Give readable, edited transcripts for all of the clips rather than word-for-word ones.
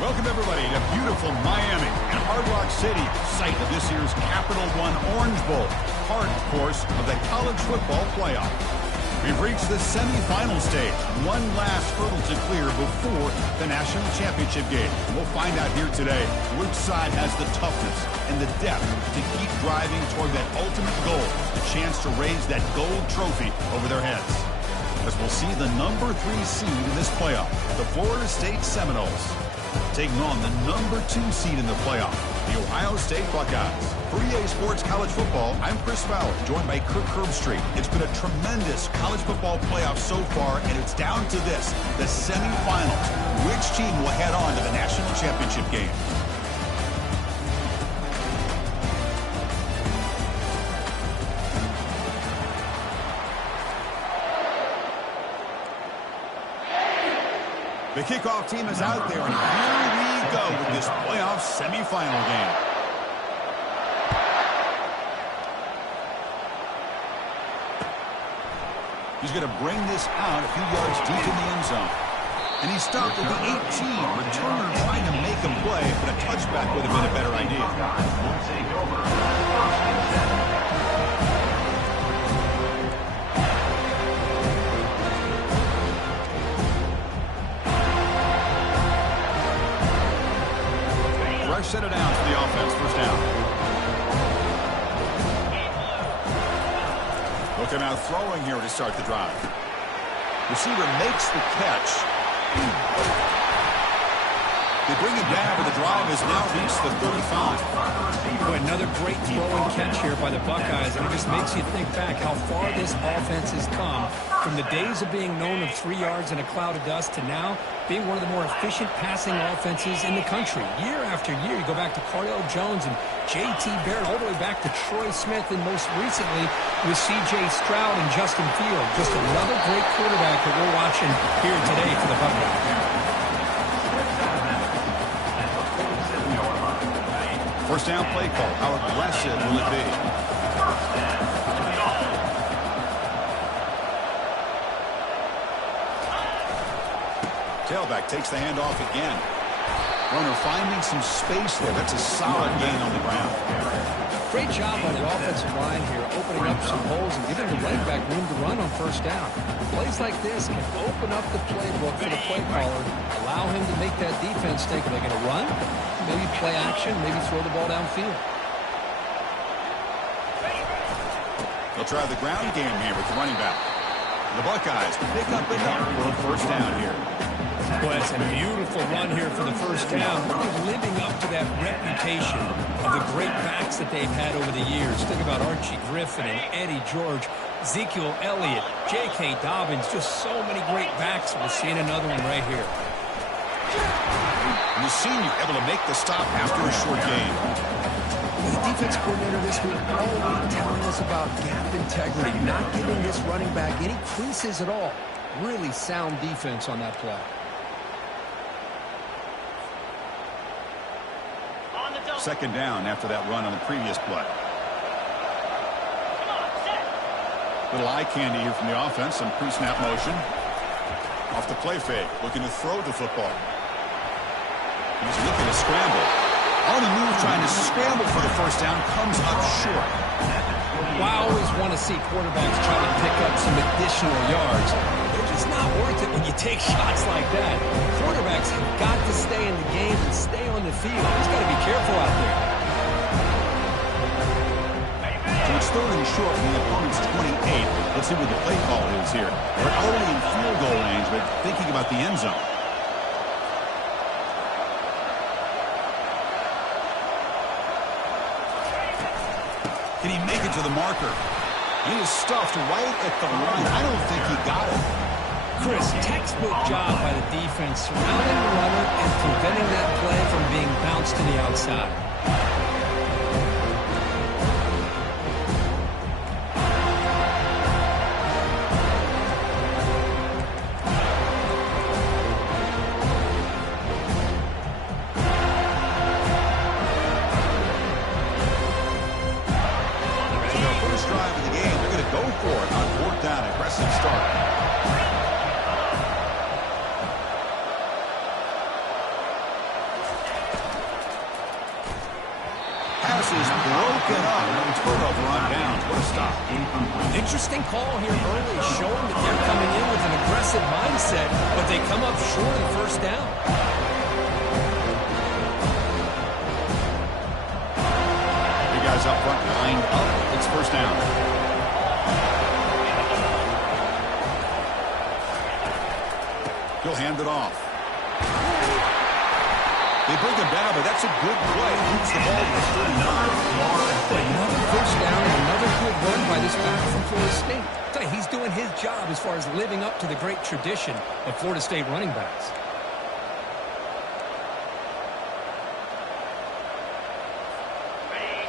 Welcome, everybody, to beautiful Miami and Hard Rock City, site of this year's Capital One Orange Bowl, part, of course, of the college football playoff. We've reached the semifinal stage, one last hurdle to clear before the national championship game. We'll find out here today which side has the toughness and the depth to keep driving toward that ultimate goal, the chance to raise that gold trophy over their heads. As we'll see the number 3 seed in this playoff, the Florida State Seminoles, taking on the number 2 seed in the playoff, the Ohio State Buckeyes. For EA Sports College Football, I'm Chris Fowler, joined by Kirk Herbstreit. It's been a tremendous college football playoff so far, and it's down to this, the semifinals. Which team will head on to the national championship game? The kickoff team is out there, and here we go with this playoff semifinal game. He's going to bring this out a few yards deep in the end zone. And he stopped at the 18. Returner trying to make him play, but a touchback would have been a better idea. Set it down for the offense, first down. Looking out throwing here to start the drive. Receiver makes the catch. They bring him down, but the drive has now reached the 35. Boy, another great throw and catch here by the Buckeyes, and it just makes you think back how far this offense has come from the days of being known of 3 yards in a cloud of dust to now being one of the more efficient passing offenses in the country. Year after year, you go back to Cardale Jones and J.T. Barrett, all the way back to Troy Smith, and most recently with C.J. Stroud and Justin Fields. Just another great quarterback that we're watching here today for the Buckeyes. First down play call. How aggressive will it be? Tailback takes the handoff again. Runner finding some space there. That's a solid gain on the ground. Great job by the offensive line here, opening up some holes and giving the running back room to run on first down. Plays like this can open up the playbook for the play caller, allow him to make that defense think, are they going to run? Maybe play action, maybe throw the ball downfield. They'll try the ground game here with the running back. The Buckeyes pick up enough for a first down here. Well, it's a beautiful run here for the first down. Really living up to that reputation of the great backs that they've had over the years. Think about Archie Griffin and Eddie George, Ezekiel Elliott, J.K. Dobbins, just so many great backs. We're seeing another one right here. And the senior able to make the stop after a short gain. The defense coordinator this week already telling us about gap integrity, not giving this running back any creases at all. Really sound defense on that play. Second down after that run on the previous play. Little eye candy here from the offense. Some pre-snap motion. Off the play fake. Looking to throw the football. He's looking to scramble. On the move, trying to scramble for the first down. Comes up short. Well, I always want to see quarterbacks try to pick up some additional yards. They're just not worth it when you take shots like that. Quarterbacks have got to stay in the game and stay on the field. He's got to be careful out there. So it's third and short from the opponent's 28. Let's see what the play call is here. They're already in field goal range, but thinking about the end zone. Can he make it to the marker? He is stuffed right at the line. I don't think he got it. Chris, textbook job by the defense, surrounding the runner and preventing that play from being bounced to the outside. stop. Interesting call here early, showing that they're coming in with an aggressive mindset, but they come up short of the first down. The guys up front lined up. It's first down. He'll hand it off. They bring him down, but that's a good play. Moves the ball to the 39. Another first down and another good run by this back from Florida State. I tell you, he's doing his job as far as living up to the great tradition of Florida State running backs.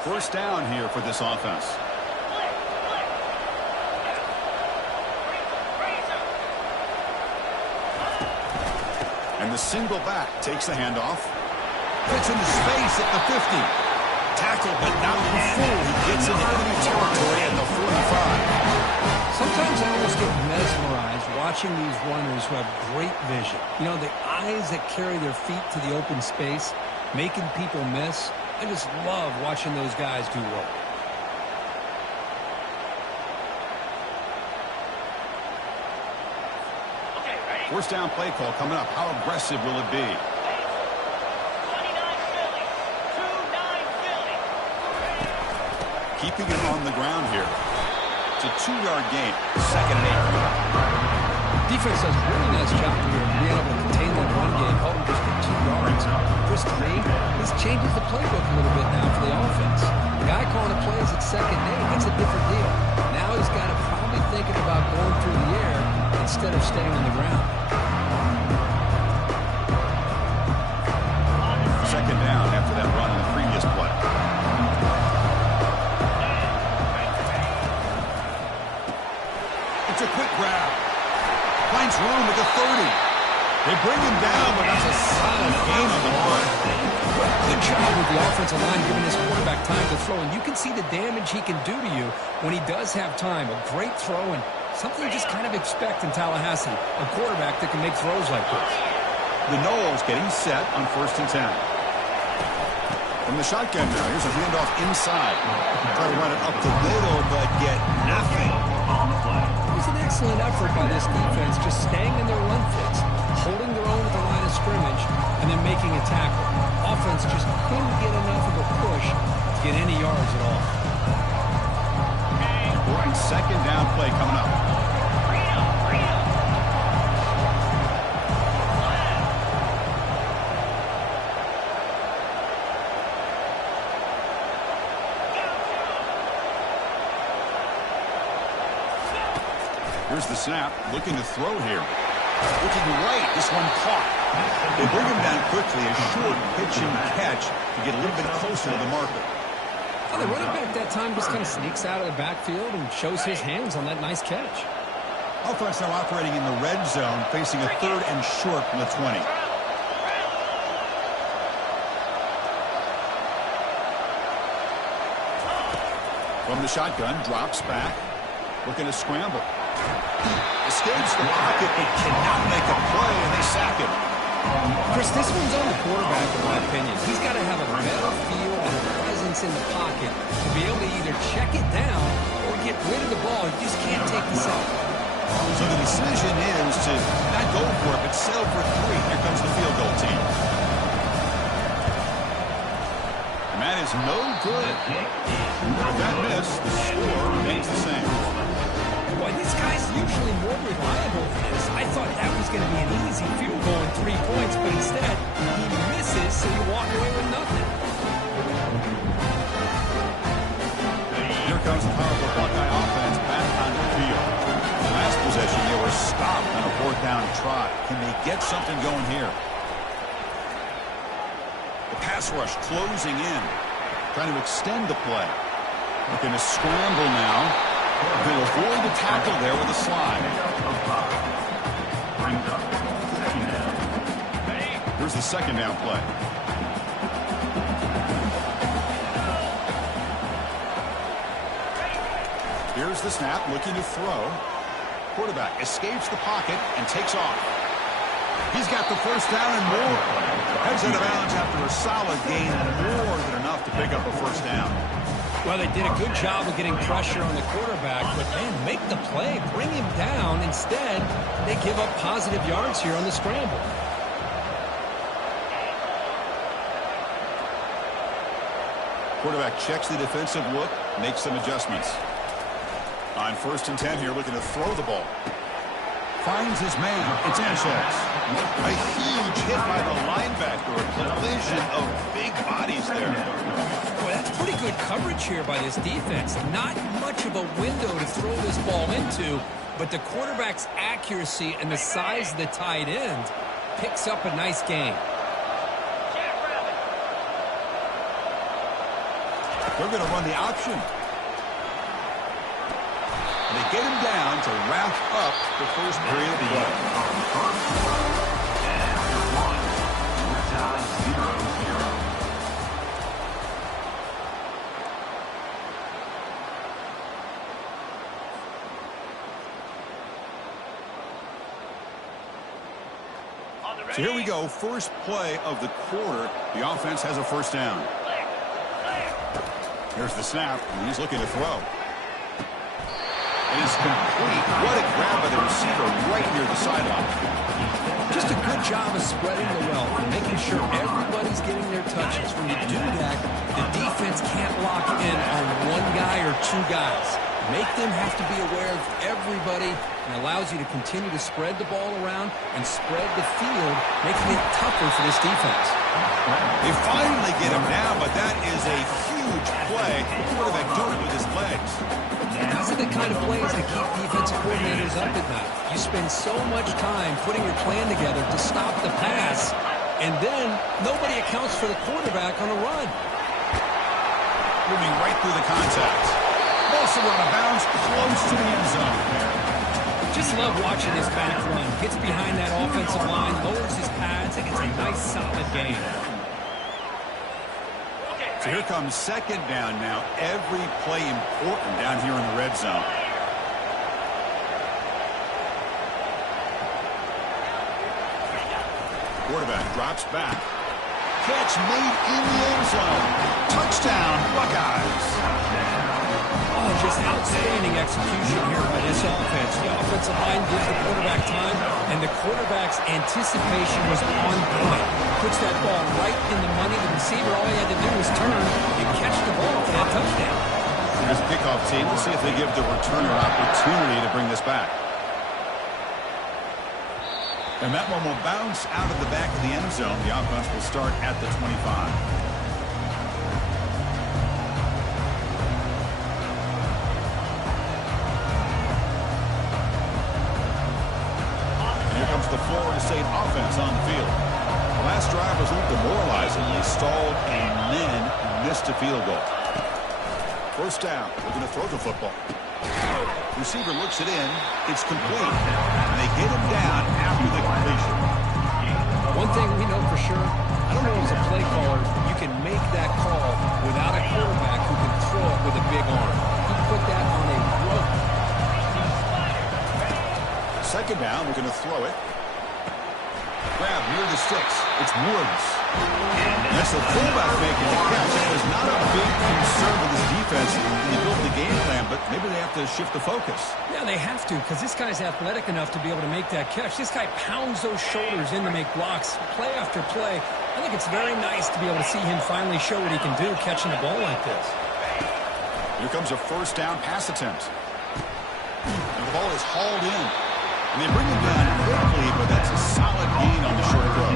First down here for this offense. And the single back takes the handoff. Gets into space at the 50. Tackled, but not before he gets into enemy territory at the 45. Sometimes I almost get mesmerized watching these runners who have great vision. You know, the eyes that carry their feet to the open space, making people miss. I just love watching those guys do work. First down play call coming up. How aggressive will it be? Keeping it on the ground here. It's a 2-yard gain. Second and 8. Defense does a really nice job here of being able to contain that run game, hold them just for 2 yards. Chris, to me, this changes the playbook a little bit now for the offense. The guy calling the plays at second and 8, that's a different deal. Now he's got to probably thinking about going through the air instead of staying on the ground. Second down after that run on the previous play. It's a quick grab. Finds room at the 30. They bring him down, but that's a solid gain on the play. Good job with the offensive line giving his quarterback time to throw, and you can see the damage he can do to you when he does have time. A great throw and something you just kind of expect in Tallahassee, a quarterback that can make throws like this. The Noles getting set on 1st and 10. From the shotgun now, here's a handoff inside. Try to run it up the middle, but get nothing. It was an excellent effort by this defense, just staying in their run fits, holding their own at the line of scrimmage, and then making a tackle. Offense just couldn't get enough of a push to get any yards at all. Important second down play coming up. Here's the snap, looking to throw here. Looking right, this one caught. They bring him down quickly, a short pitch and catch to get a little bit closer to the marker. Well, the running back that time just kind of sneaks out of the backfield and shows his hands on that nice catch. Offense now operating in the red zone, facing a 3rd and short from the 20. From the shotgun, drops back, looking to scramble. Escapes the pocket, but cannot make a play, and they sack him. Chris, this one's on the quarterback, in my opinion. He's got to have a better feel and presence in the pocket to be able to either check it down or get rid of the ball. You just can't take the sack. So the decision is to not go for it, but settle for 3. Here comes the field goal team. And that is no good. With that miss, the score remains the same. Boy, this guy's usually more reliable than this. I thought that was going to be an easy field goal and 3 points, but instead, he misses, so you walk away with nothing. Here comes the powerful Buckeye offense back on the field. Last possession, they were stopped on a 4th down try. Can they get something going here? The pass rush closing in, trying to extend the play. Looking to scramble now. They'll avoid the tackle there with a slide. Here's the second down play. Here's the snap, looking to throw. Quarterback escapes the pocket and takes off. He's got the first down and more. Heads out of bounds after a solid gain and more than enough to pick up a first down. Well, they did a good job of getting pressure on the quarterback, but, man, make the play, bring him down. Instead, they give up positive yards here on the scramble. Quarterback checks the defensive look, makes some adjustments. On 1st and 10 here, looking to throw the ball. Finds his man. It's Sanchez. A huge hit by the linebacker. A collision of big bodies there. Well, that's pretty good coverage here by this defense. Not much of a window to throw this ball into, but the quarterback's accuracy and the size of the tight end picks up a nice gain. They're going to run the option. They get him down to wrap up the first period of the play. So here we go, first play of the quarter. The offense has a first down. Here's the snap, and he's looking to throw. It is complete. What a grab by the receiver right near the sideline. Just a good job of spreading the wealth and making sure everybody's getting their touches. When you do that, the defense can't lock in on one guy or two guys. Make them have to be aware of everybody, and allows you to continue to spread the ball around and spread the field, making it tougher for this defense. They finally get him now, but that is a huge play. Quarterback doing it with his legs. These are the kind of plays that keep defensive coordinators up at night. You spend so much time putting your plan together to stop the pass, and then nobody accounts for the quarterback on a run. Moving right through the contact. Also out of bounds, close to the end zone. Just love watching this back run. Gets behind that offensive line, lowers his pads, and it's a nice, solid gain. So here comes 2nd down now. Every play important down here in the red zone. Quarterback drops back. Catch made in the end zone. Touchdown, Buckeyes. Oh, just outstanding execution here by this offense. The offensive line gives the quarterback time, and the quarterback's anticipation was on point. Puts that ball right in the money. The receiver, all he had to do was turn and catch the ball for that touchdown. Here's the kickoff team. We'll see if they give the returner an opportunity to bring this back. And that one will bounce out of the back of the end zone. The offense will start at the 25. The Florida State offense on the field. The last drive was a little demoralizing. They stalled and then missed a field goal. First down. They're going to throw the football. Receiver looks it in. It's complete. And they get him down after the completion. One thing we know for sure, I don't know as a play caller, you can make that call without a quarterback who can throw it with a big arm. He put that on a rope. 2nd down. We're going to throw it. Grab near the sticks. It's Woods. That's the fullback making the catch. It was not a big concern with this defense. They built the game plan, but maybe they have to shift the focus. Yeah, they have to, because this guy's athletic enough to be able to make that catch. This guy pounds those shoulders in to make blocks play after play. I think it's very nice to be able to see him finally show what he can do catching the ball like this. Here comes a first down pass attempt. And the ball is hauled in. And they bring him down quickly, but that's a solid gain on the short throw.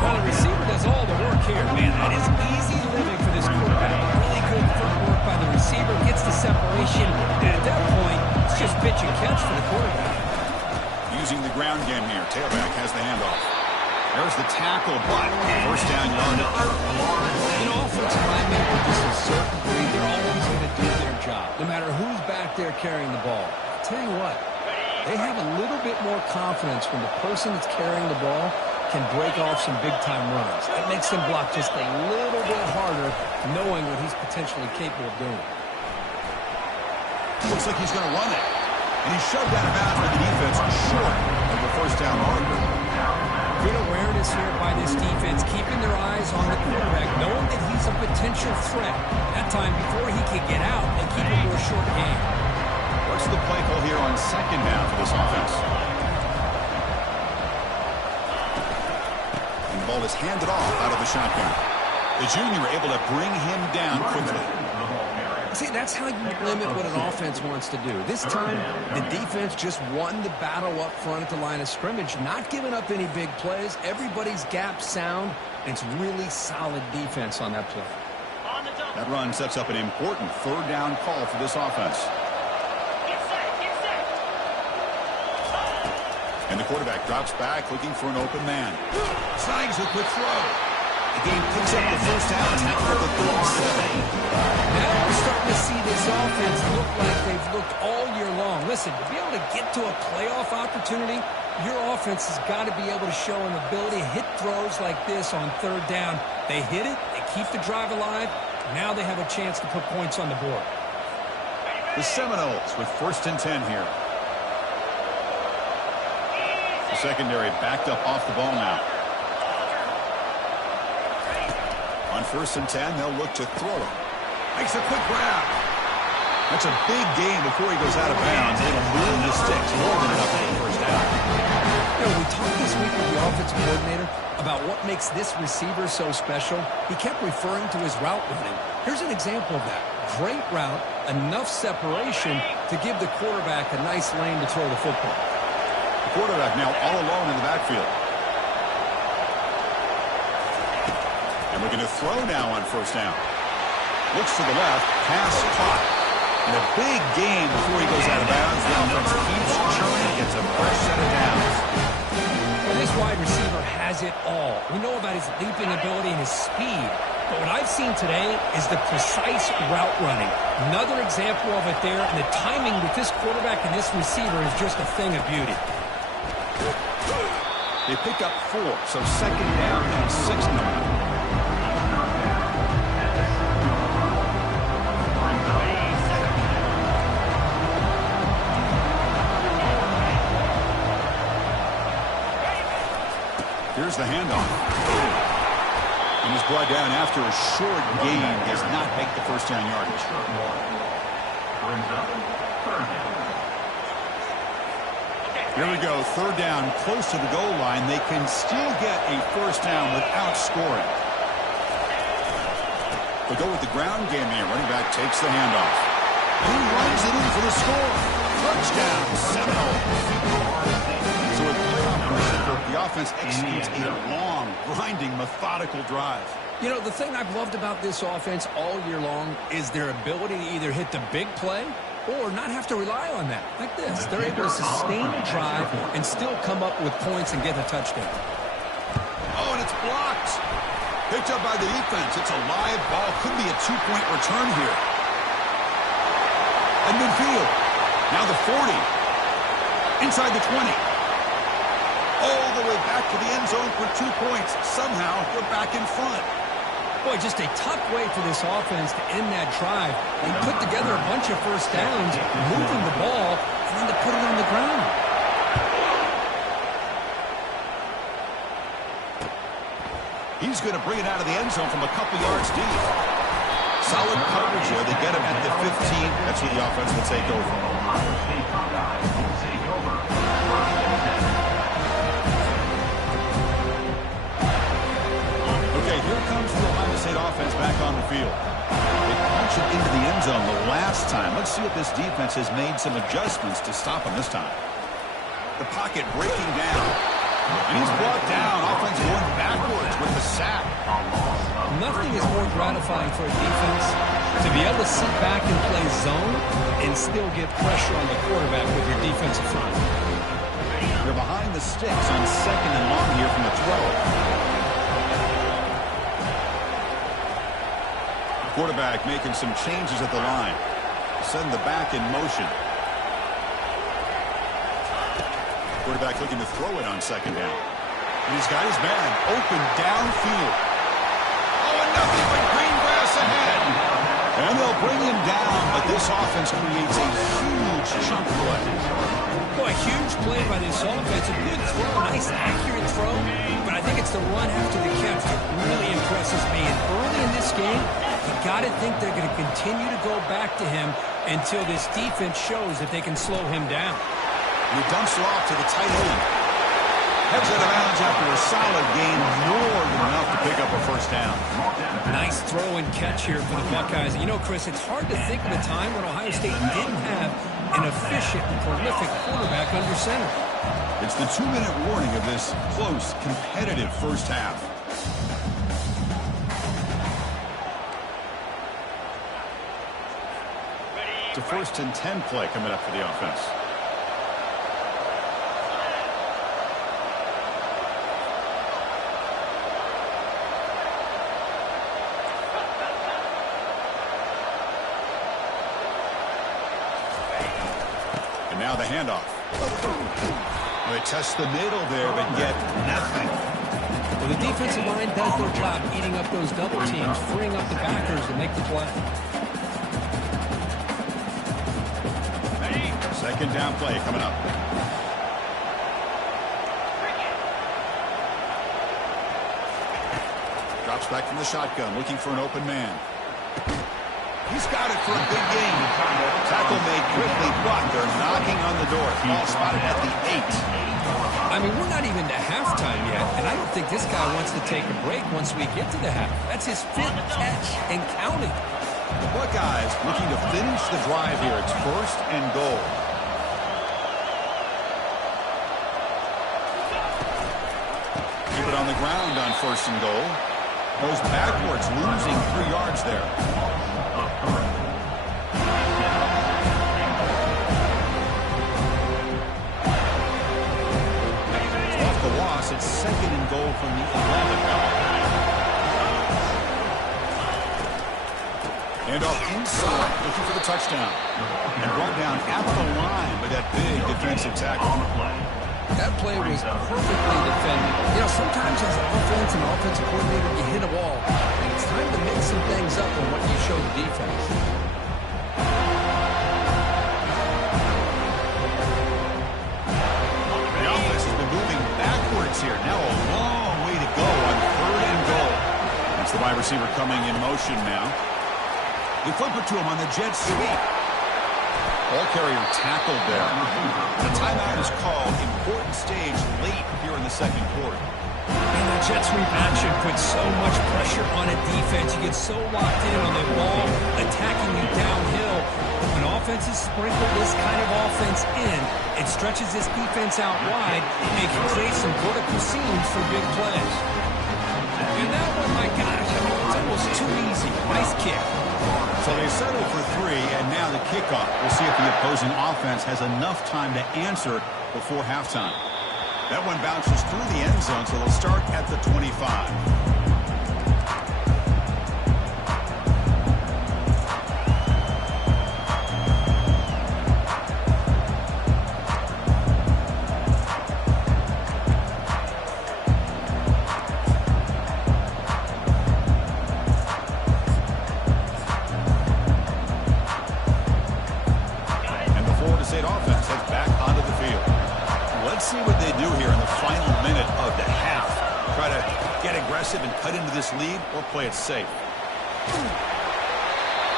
Well, the receiver does all the work here, man. That is easy living for this quarterback. Really good footwork by the receiver, gets the separation, and at that point, it's just pitch and catch for the quarterback. Using the ground game here, tailback has the handoff. There's the tackle, but first down yardage. You know, offensive linemen are just a certain breed. They're always going to do their job, no matter who's back there carrying the ball. I'll tell you what. They have a little bit more confidence when the person that's carrying the ball can break off some big-time runs. That makes them block just a little bit harder, knowing what he's potentially capable of doing. Looks like he's going to run it. And he's shoved out of bounds by the defense short of the first down marker. Good awareness here by this defense, keeping their eyes on the quarterback, knowing that he's a potential threat. That time, before he can get out, they keep him to a short game. What's the play call here on second down for this offense? And the ball is handed off out of the shotgun. The junior able to bring him down quickly. See, that's how you limit what an offense wants to do. This time, the defense just won the battle up front at the line of scrimmage, not giving up any big plays. Everybody's gap sound, and it's really solid defense on that play. That run sets up an important third down call for this offense. And the quarterback drops back looking for an open man. Snags a quick throw. The game picks up the first down now at the 37. Now we're starting to see this offense look like they've looked all year long. Listen, to be able to get to a playoff opportunity, your offense has got to be able to show an ability to hit throws like this on third down. They hit it, they keep the drive alive. Now they have a chance to put points on the board. The Seminoles with 1st and 10 here. The secondary backed up off the ball now. On 1st and 10, they'll look to throw it. Makes a quick grab. That's a big gain before he goes out of bounds. It'll move the sticks more than enough for the first down. You know, we talked this week with the offensive coordinator about what makes this receiver so special. He kept referring to his route running. Here's an example of that. Great route, enough separation to give the quarterback a nice lane to throw the football. The quarterback now all alone in the backfield. And looking to throw now on 1st down. Looks to the left, pass caught. And a big gain before he goes out of bounds. The offense keeps churning, gets a fresh set of downs. Well, this wide receiver has it all. We know about his leaping ability and his speed. But what I've seen today is the precise route running. Another example of it there, and the timing with this quarterback and this receiver is just a thing of beauty. They pick up 4, so 2nd down and 6 coming up. Here's the handoff. And he's brought down after a short gain. Does not make the first down yardage. Here we go. 3rd down, close to the goal line. They can still get a first down without scoring. They go with the ground game here. Running back takes the handoff. He runs it in for the score. Touchdown, Seminoles. So with playoff pressure, the offense executes a long, grinding, methodical drive. You know, the thing I've loved about this offense all year long is their ability to either hit the big play or not have to rely on that. Like this. They're able to sustain a drive and still come up with points and get a touchdown. Oh, and it's blocked. Picked up by the defense. It's a live ball. Could be a 2-point return here. At midfield. Now the 40. Inside the 20. All the way back to the end zone for 2 points. Somehow, they're back in front. Boy, just a tough way for this offense to end that drive. They put together a bunch of first downs, moving the ball, and then to put it on the ground. He's going to bring it out of the end zone from a couple yards deep. Solid coverage here. They get him at the 15. That's where the offense will take over. Okay, here comes the Ohio State offense back on the field. They punch it into the end zone the last time. Let's see if this defense has made some adjustments to stop him this time. The pocket breaking down. And he's brought down. Offense going backwards with the sack. Nothing is more gratifying for a defense to be able to sit back and play zone and still get pressure on the quarterback with your defensive front. They're behind the sticks on 2nd and long here from the 12. Quarterback making some changes at the line. Send the back in motion. Quarterback looking to throw it on 2nd down. And he's got his man open downfield. Oh, and nothing but green grass ahead. And they'll bring him down, but this offense creates a huge chunk play. Boy, a huge play by this offense. A good throw, nice accurate throw. But I think it's the run after the catch that really impresses me. And early in this game, you got to think they're going to continue to go back to him until this defense shows that they can slow him down. He dumps it off to the tight end. Heads out of bounds after a solid gain, more than enough to pick up a first down. Nice throw and catch here for the Buckeyes. You know, Chris, it's hard to think of a time when Ohio State didn't have an efficient and prolific quarterback under center. It's the 2-minute warning of this close, competitive first half. It's a 1st and 10 play coming up for the offense. And now the handoff. They test the middle there, but get nothing. Well, the defensive line does their job eating up those double teams, freeing up the backers to make the play. 2nd down play coming up. Drops back from the shotgun, looking for an open man. He's got it for a big gain. Tackle made quickly, but they're knocking on the door. Ball spotted at the 8. I mean, we're not even to halftime yet, and I don't think this guy wants to take a break once we get to the half. That's his 5th catch and counting. The Buckeyes looking to finish the drive here. It's 1st and goal. Keep it on the ground on 1st and goal. Goes backwards, losing 3 yards there. Off the loss, it's 2nd and goal from the 11 now. And off inside, looking for the touchdown. And brought down at the line with that big defensive tackle. That play was perfectly defended. You know, sometimes as an offense and offensive coordinator, you hit a wall. And it's time to mix some things up on what you show the defense. The offense has been moving backwards here. Now a long way to go on 3rd and goal. That's the wide receiver coming in motion now. They flip it to him on the jet sweep. Ball carrier tackled there. The timeout is called. Important stage late here in the 2nd quarter. And the jet sweep action puts so much pressure on a defense. You get so locked in on the ball, attacking you downhill. When offenses sprinkle this kind of offense in, it stretches this defense out wide and can create some vertical seams for big plays. And that one, my gosh, I mean, it's almost too easy. Nice kick. So they settle for 3, and now the kickoff. We'll see if the opposing offense has enough time to answer before halftime. That one bounces through the end zone, so they'll start at the 25. Offense heads back onto the field. Let's see what they do here in the final minute of the half. Try to get aggressive and cut into this lead, or play it safe.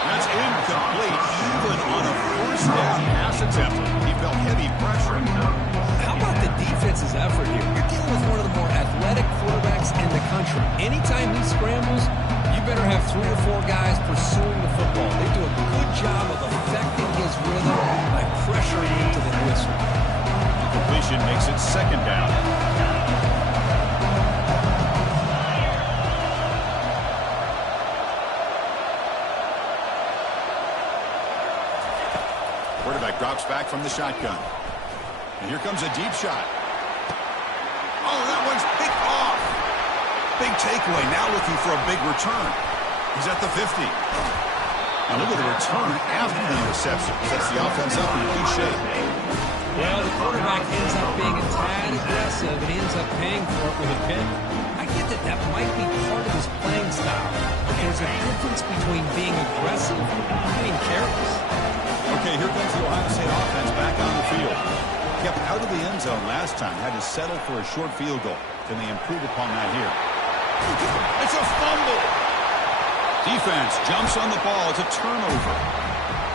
That's incomplete, even on a 1st down pass attempt. He felt heavy pressure. How about the defense's effort here? You're dealing with one of the more athletic quarterbacks in the country. Anytime he scrambles, you better have 3 or 4 guys pursuing the football. They do a good job of affecting his rhythm by pressuring him to the whistle. The completion makes it 2nd down. Quarterback drops back from the shotgun. And here comes a deep shot. Oh, that one's picked off. Big takeaway, now looking for a big return. He's at the 50. Now look at the return after the interception. Sets the offense up in good shape. Well, the quarterback ends up being a tad aggressive, and he ends up paying for it with a pick. I get that that might be part of his playing style, but there's a difference between being aggressive and being careless. Okay, here comes the Ohio State offense back on the field. kept out of the end zone last time, had to settle for a short field goal. Can they improve upon that here? It's a fumble. Defense jumps on the ball. It's a turnover.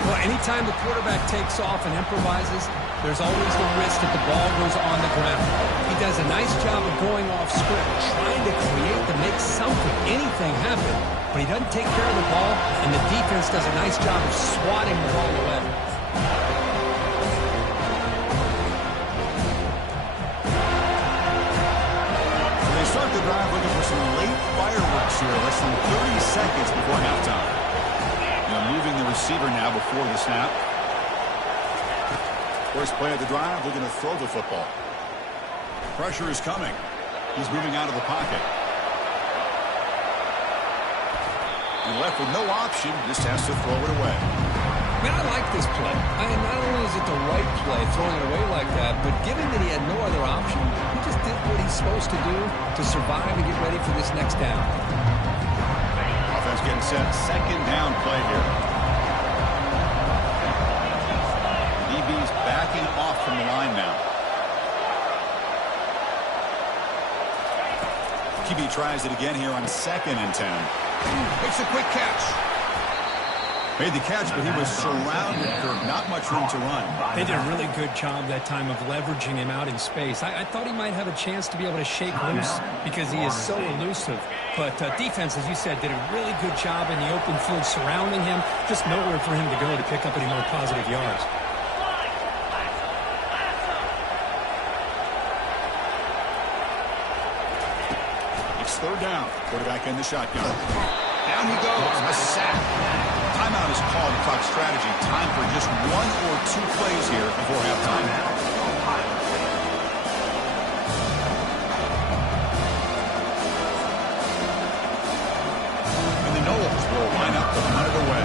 Well, anytime the quarterback takes off and improvises, there's always the risk that the ball goes on the ground. He does a nice job of going off script, trying to create to make something, anything happen, but he doesn't take care of the ball, and the defense does a nice job of swatting the ball away. So they start the drive looking for some late fireworks here, less than 30 seconds before halftime. Moving the receiver now before the snap. First play of the drive, looking to throw the football. Pressure is coming. He's moving out of the pocket. And left with no option, just has to throw it away. Man, I like this play. Not only is it the right play, throwing it away like that, but given that he had no other option, he just did what he's supposed to do to survive and get ready for this next down. Offense getting set. Second down play here. DB's backing off from the line now. QB tries it again here on 2nd and 10. Makes a quick catch. Made the catch, but he was surrounded for not much room to run. They did a really good job that time of leveraging him out in space. I thought he might have a chance to be able to shake loose because he is so elusive. But defense, as you said, did a really good job in the open field surrounding him. Just nowhere for him to go to pick up any more positive yards. It's 3rd down. Quarterback in the shotgun. Down he goes. A sack. Timeout is called to talk strategy. Time for just 1 or 2 plays here before halftime. And the Knowles will line up to punt it away.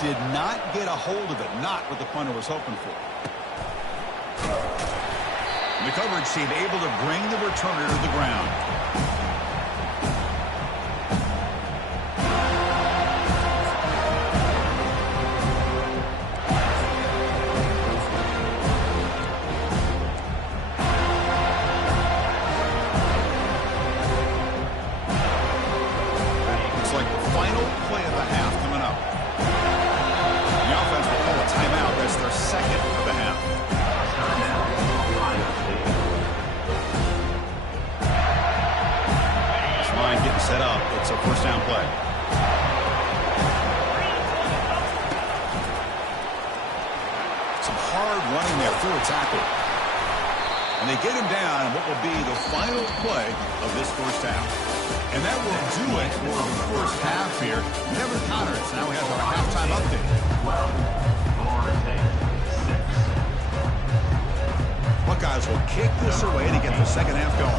Did not get a hold of it. Not what the punter was hoping for. The coverage team able to bring the returner to the ground. Looks like the final play of the half coming up. The offense will call a timeout. That's their 2nd of the half. Getting set up. It's a 1st down play. Some hard running there through a tackle. And they get him down in what will be the final play of this 1st half. And that will do it for the 1st half here. Kevin Connors now has our halftime update. Buckeyes will kick this away to get the 2nd half going.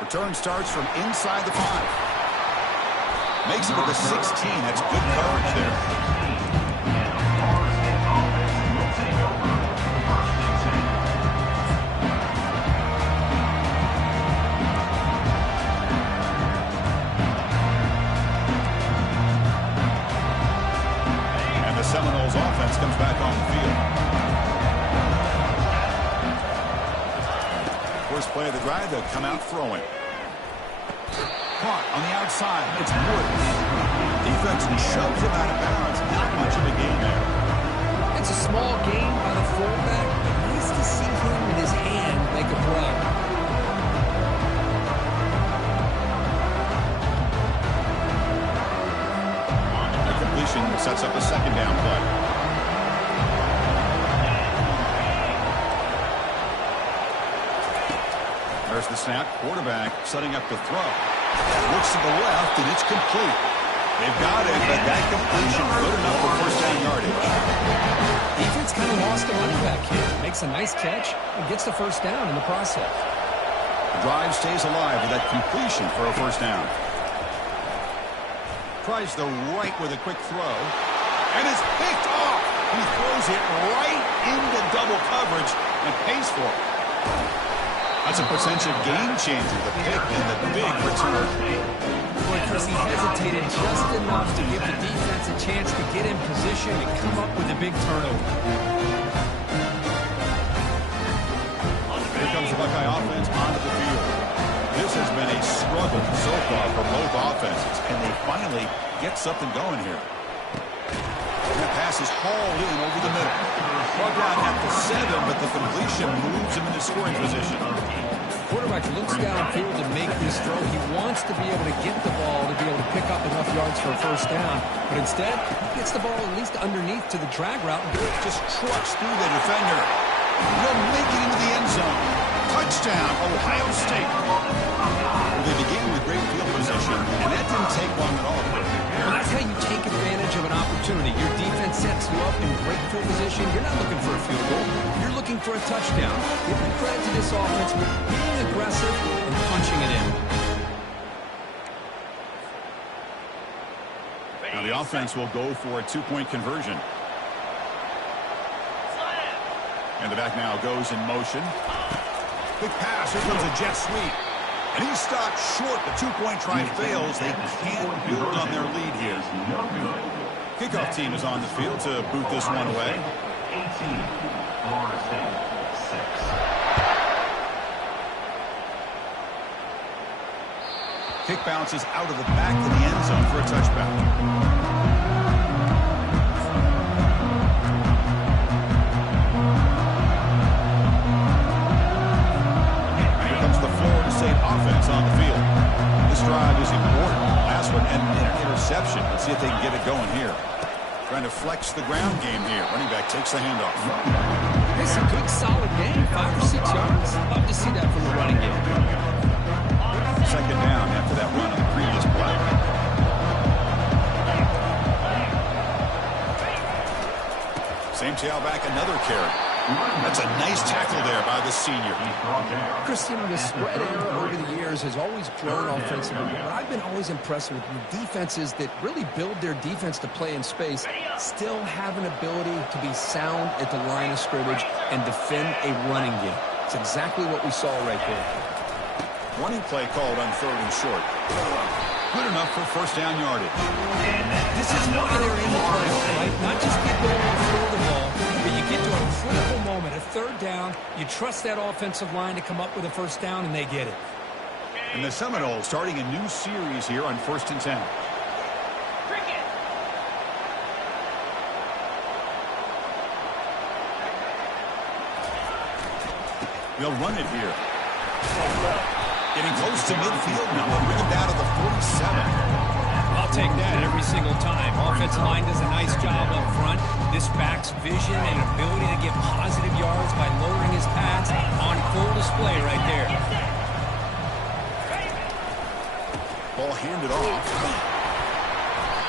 Return starts from inside the 5. Makes it to the 16. That's good coverage there. And the Seminoles offense comes back on the field. First play of the drive, they'll come out throwing. Caught on the outside. It's Woods. Defense shoves him out of bounds. Not much of a gain there. It's a small gain by the fullback, but nice to see him with his hand make a play. The completion sets up a 2nd down play. There's the snap. Quarterback setting up the throw. Looks to the left, and it's complete. They've got it, but that completion good enough for 1st down yardage. Defense kind of lost a running back here. Makes a nice catch and gets the 1st down in the process. The drive stays alive with that completion for a 1st down. Tries the right with a quick throw. And it's picked off. He throws it right into double coverage and pays for it. That's a potential game changer, the pick and the big return. Boy, Chris, he hesitated just enough to give the defense a chance to get in position and come up with a big turnover. Here comes the Buckeye offense onto the field. This has been a struggle so far for both offenses. Can they finally get something going here? That pass is hauled in over the middle. Plugged out at the 7, but the completion moves him into scoring position. Quarterback looks downfield to make this throw. He wants to be able to get the ball to be able to pick up enough yards for a first down. But instead, he gets the ball at least underneath to the drag route. Just trucks through the defender. He'll make it into the end zone. Touchdown, Ohio State. Well, they began with great field position, and that didn't take long at all. Well, that's how you take advantage of an opportunity. Your defense sets you up in great field position. You're not looking for a field goal. You're looking for a touchdown. Give the credit to this offense for being aggressive and punching it in. Now the offense will go for a two-point conversion. And the back now goes in motion. Big pass. Here comes a jet sweep. And he stopped short. The two-point try fails. They can't build on their lead here. Kickoff team is on the field to boot this one away. 18, Florida State, 6. Kick bounces out of the back to the end zone for a touchback. Offense on the field. This drive is important. Last one ended in an interception. Let's see if they can get it going here. Trying to flex the ground game here. Running back takes the handoff. It's a good, solid game. 5 or 6 yards. Love to see that from the running game. Second down after that run on the previous play. Same tailback, another carry. That's a nice tackle there by the senior. Christian, the spread era over the years has always grown offensively, but I've been always impressed with the defenses that really build their defense to play in space, still have an ability to be sound at the line of scrimmage and defend a running game. It's exactly what we saw right there. Running play called on 3rd and short. Good enough for first down yardage. This is why they're in the playoff, right? Not just get going and throw the ball, but you get to a critical moment, a 3rd down, you trust that offensive line to come up with a first down, and they get it. And the Seminoles starting a new series here on 1st and 10. They'll run it here. Getting close to midfield now. They'll bring him down to the 47. I'll take that every single time. Offensive line does a nice job up front. This back's vision and ability to get positive yards by lowering his pads on full display right there. Ball handed off.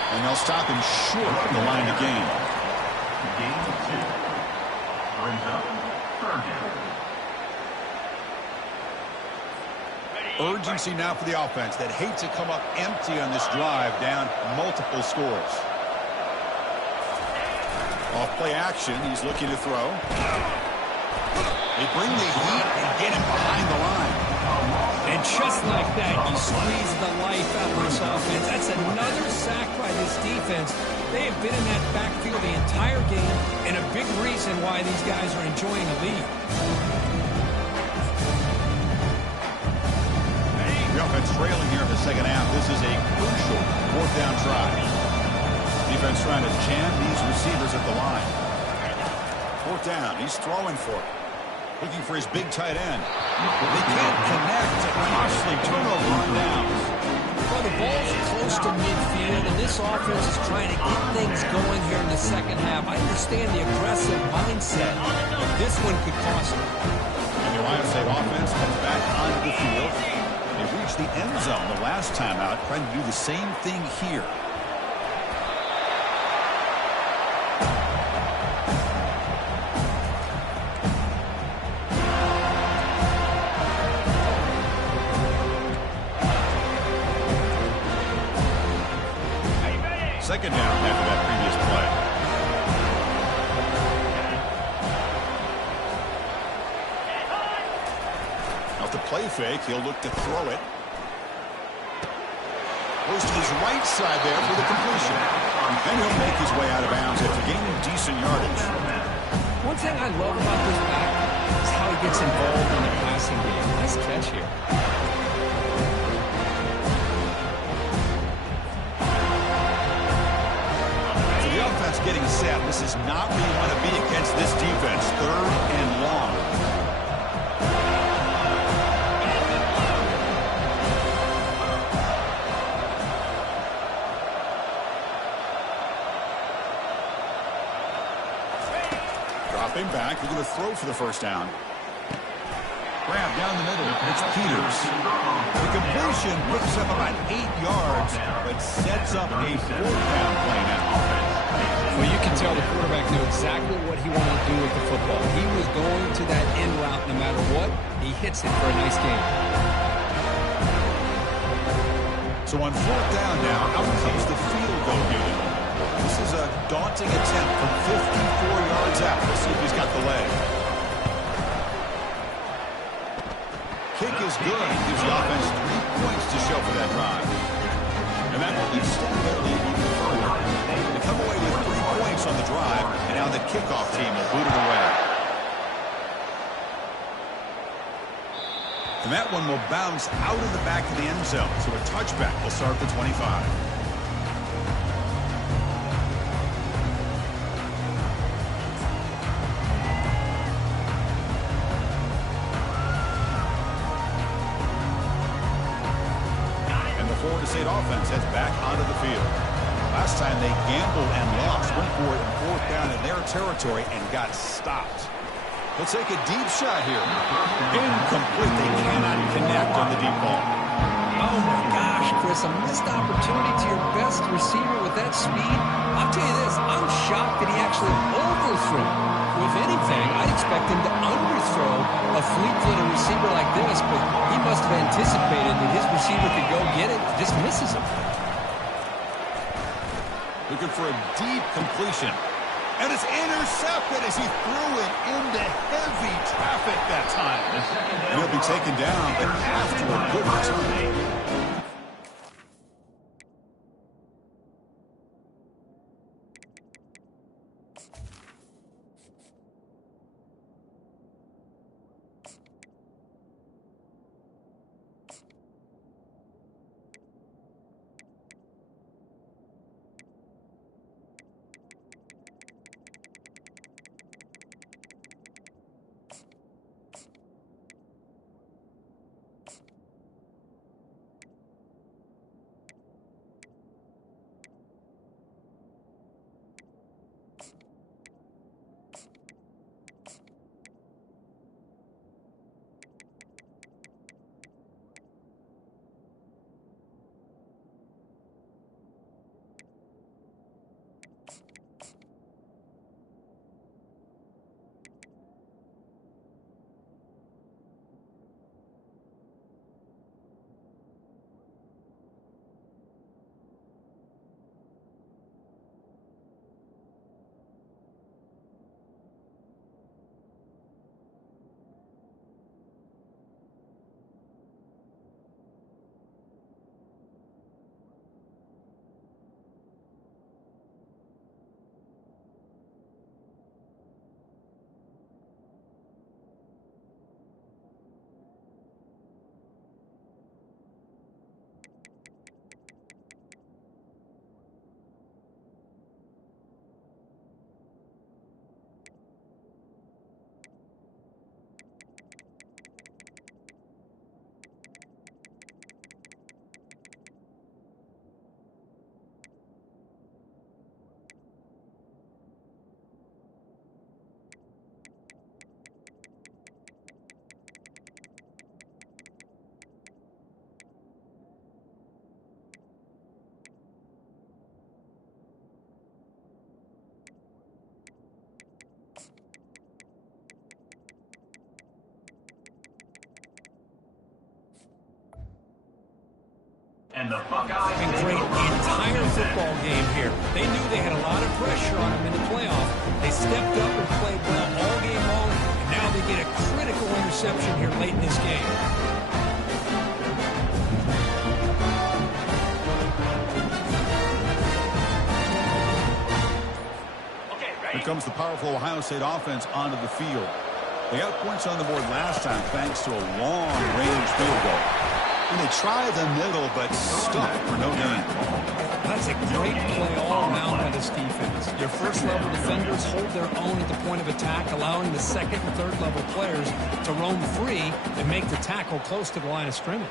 And they'll stop him short of the line of game. Game 2. Brings up 3rd down. Urgency now for the offense that hate to come up empty on this drive, down multiple scores. Off play action, he's looking to throw. They bring the heat and get him behind the line. And just like that, you squeeze the life out of this offense. That's another sack by this defense. They have been in that backfield the entire game, and a big reason why these guys are enjoying the lead. The offense trailing here in the second half. This is a crucial 4th down try. Defense trying to jam these receivers at the line. 4th down. He's throwing for it. Looking for his big tight end. They can't connect. A costly turnover on downs. Well, the ball's close to midfield, and this offense is trying to get things going here in the second half. I understand the aggressive mindset, but this one could cost them. And the Ohio State offense comes back onto the field. They reached the end zone the last time out, trying to do the same thing here. Second down after that previous play. Off the play fake, he'll look to throw it. Goes to his right side there for the completion. And he'll make his way out of bounds after gaining decent yardage. One thing I love about this back is how he gets involved in the passing game. Nice catch here. So the offense getting set. This is not where you want to be against this defense. 3rd and long. Dropping back, we're going to throw for the first down. Grab down the middle, it's Peters. The completion picks up about 8 yards, but sets up a 4th-down play now. Well, you can tell the quarterback knew exactly what he wanted to do with the football. He was going to that end route no matter what. He hits it for a nice gain. So on 4th down now, out comes the field goal unit. This is a daunting attempt from 54 yards out. Let's see if he's got the leg. Kick is good. Gives the offense 3 points to show for that drive. And that will extend their lead even further. They come away with 3 points on the drive, and now the kickoff team will boot it away. And that one will bounce out of the back of the end zone. So a touchback will start the 25. Florida State offense heads back onto the field. Last time they gambled and lost, went for it in 4th down in their territory and got stopped. They'll take a deep shot here. Incomplete. They cannot connect on the deep ball. Oh my gosh, Chris, a missed opportunity to your best receiver with that speed. I'll tell you this, I'm shocked that he actually overthrew. If anything, I'd expect him to underthrow a fleet-footed receiver like this, but he must have anticipated that his receiver could go get it, just misses him. Looking for a deep completion. And it's intercepted as he threw it into heavy traffic that time. And he'll be taken down, but after a good return. And the Buckeyes Been great the entire football game here. They knew they had a lot of pressure on them in the playoff. They stepped up and played well all game long, and now they get a critical interception here late in this game. comes the powerful Ohio State offense onto the field. They got points on the board last time thanks to a long-range field goal. And they tried the middle, but stuck for no gain. That's a great play all around by this defense. Your first-level defenders hold their own at the point of attack, allowing the second and third-level players to roam free and make the tackle close to the line of scrimmage.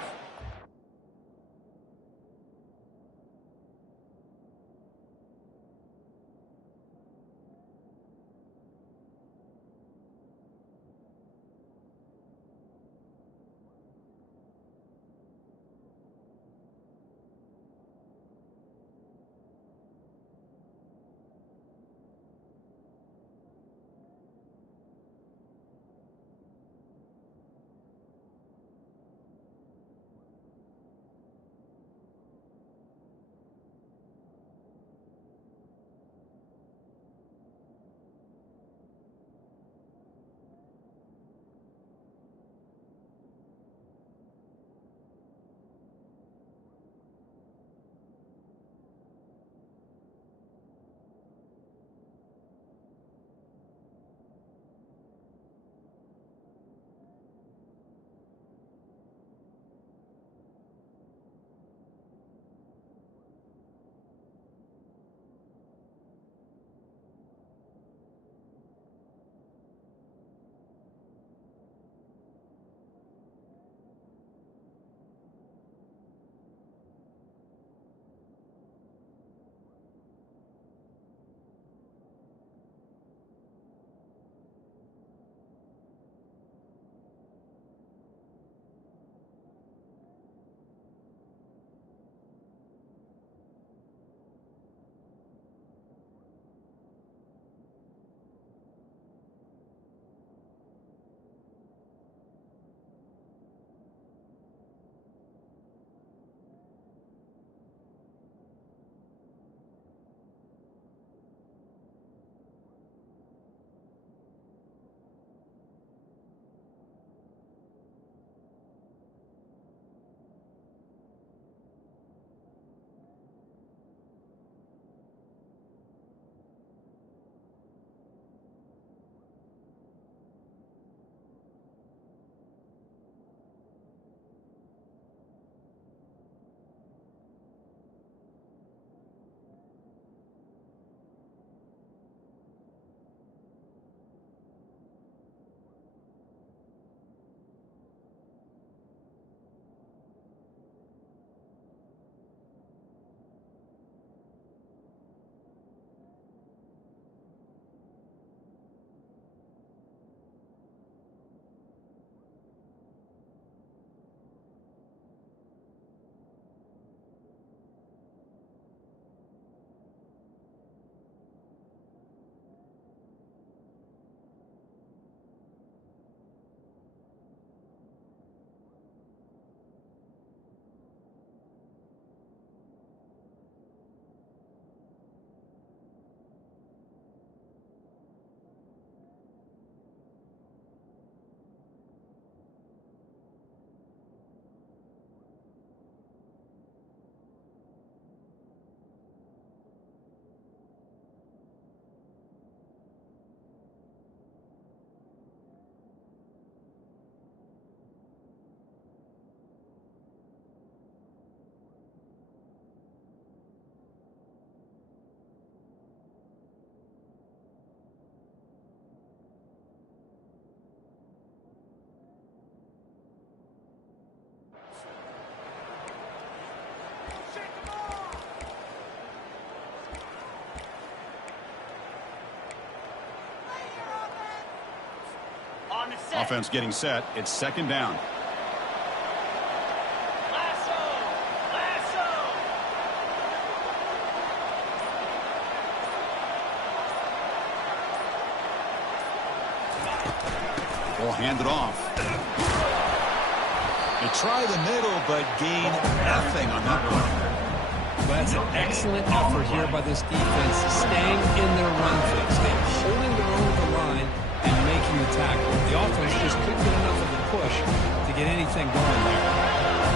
Offense getting set. It's second down. We'll hand it off. They try the middle, but gain nothing on that one. Well, that's an excellent effort here by this defense, staying in their run fix. They're holding their own at the line and making the tackle. The offense just couldn't get enough of a push to get anything going there.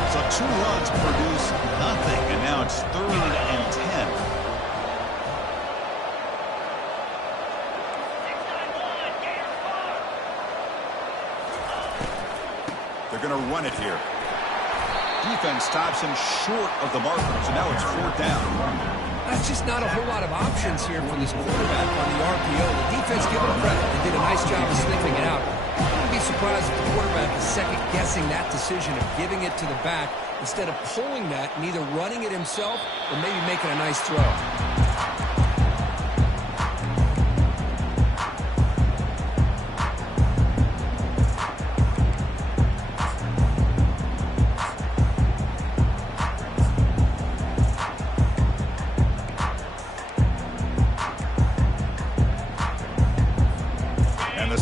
So 2 runs produce nothing, and now it's 3rd and 10. They're going to run it here. Defense stops him short of the marker, so now it's 4th down. That's just not a whole lot of options here for this quarterback on the RPO. The defense, give him credit. They did a nice job of sniffing it out. I wouldn't be surprised if the quarterback is second-guessing that decision of giving it to the back instead of pulling that and either running it himself or maybe making a nice throw.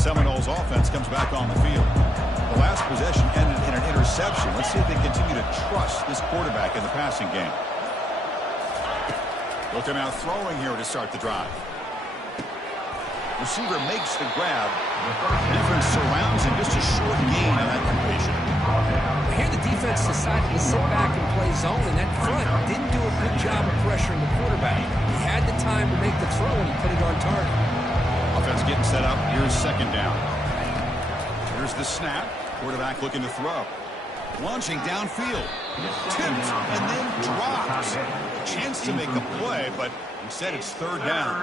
Seminoles offense comes back on the field. The last possession ended in an interception. Let's see if they continue to trust this quarterback in the passing game. Looking out throwing here to start the drive. Receiver makes the grab. Defense surrounds him. Just a short gain on that completion. Here the defense decided to sit back and play zone, and that front didn't do a good job of pressuring the quarterback. He had the time to make the throw, and he put it on target. Offense getting set up. Here's 2nd down. Here's the snap. Quarterback looking to throw. Launching downfield. Tipped and then drops. Chance to make a play, but instead it's 3rd down.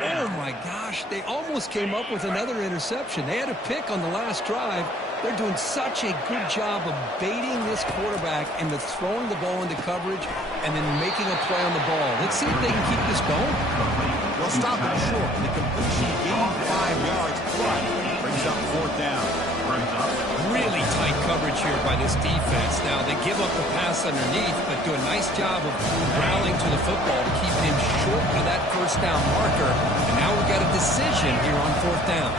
Oh, my gosh. They almost came up with another interception. They had a pick on the last drive. They're doing such a good job of baiting this quarterback into throwing the ball into coverage and then making a play on the ball. Let's see if they can keep this going. They'll stop it short. The completion gained 5 yards, but brings up 4th down. Really tight coverage here by this defense. Now, they give up the pass underneath, but do a nice job of rallying to the football to keep him short of that 1st down marker. And now we've got a decision here on 4th down.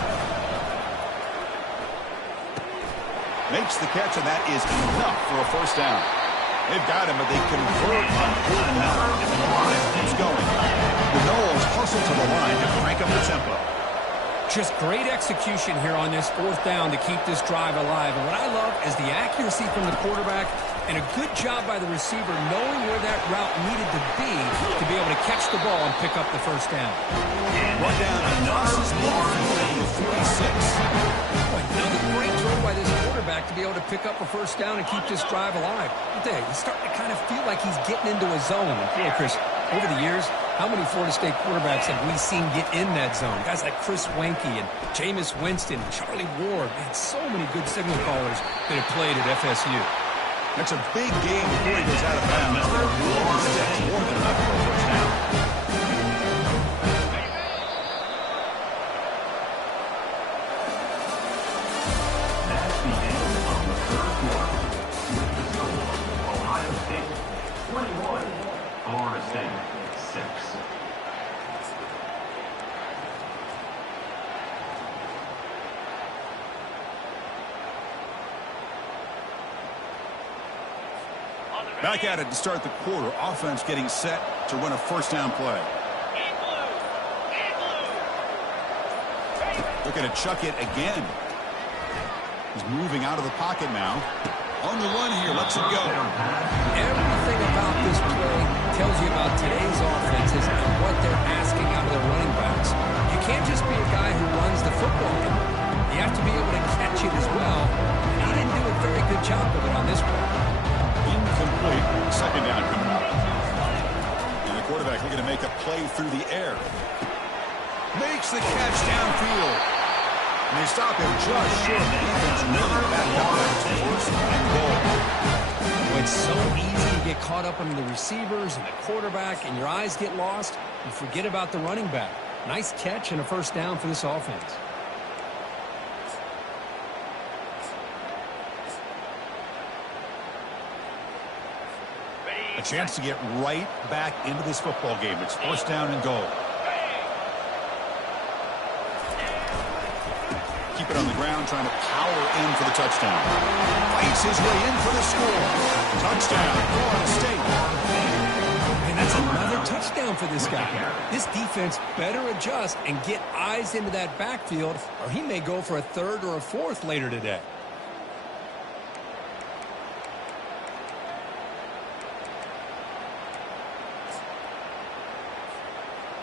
Makes the catch, and that is enough for a 1st down. They've got him, but they convert on 4th down. And the line keeps going. The Noles hustle to the line to crank up the tempo. Just great execution here on this 4th down to keep this drive alive. And what I love is the accuracy from the quarterback and a good job by the receiver knowing where that route needed to be able to catch the ball and pick up the 1st down. Run down crosses midfield to 46. Another great throw by this quarterback to be able to pick up a 1st down and keep this drive alive. He's starting to kind of feel like he's getting into a zone. And, Chris, over the years, how many Florida State quarterbacks have we seen get in that zone? Guys like Chris Wenke and Jameis Winston, Charlie Ward. Man, so many good signal callers that have played at FSU. That's a big game before he goes out of bounds. More than enough for a 1st down. That's the end of the 3rd quarter. With the score, Ohio State 21, Florida State 6. Back at it to start the quarter. Offense getting set to run a 1st down play. Looking to chuck it again. He's moving out of the pocket now. On the run here, lets it go. Everything about this play tells you about today's offenses and what they're asking out of their running backs. You can't just be a guy who runs the football. You have to be able to catch it as well. And he didn't do a very good job of it on this play. Incomplete. 2nd down coming up. And the quarterback looking to make a play through the air. Makes the catch downfield. And they stop him just short. The defense really backed up. It's 1st and goal. It's so easy to get caught up on the receivers and the quarterback, and your eyes get lost. You forget about the running back. Nice catch and a 1st down for this offense. A chance to get right back into this football game. It's 1st down and goal. Keep it on the ground, trying to power in for the touchdown. Fights his way in for the score. Touchdown, Florida State. And that's another touchdown for this guy. This defense better adjust and get eyes into that backfield, or he may go for a 3rd or a 4th later today.